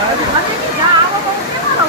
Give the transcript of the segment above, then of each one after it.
我跟你讲，老公，你不要。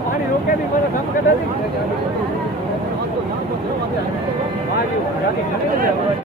पाणी रोके थी कला कम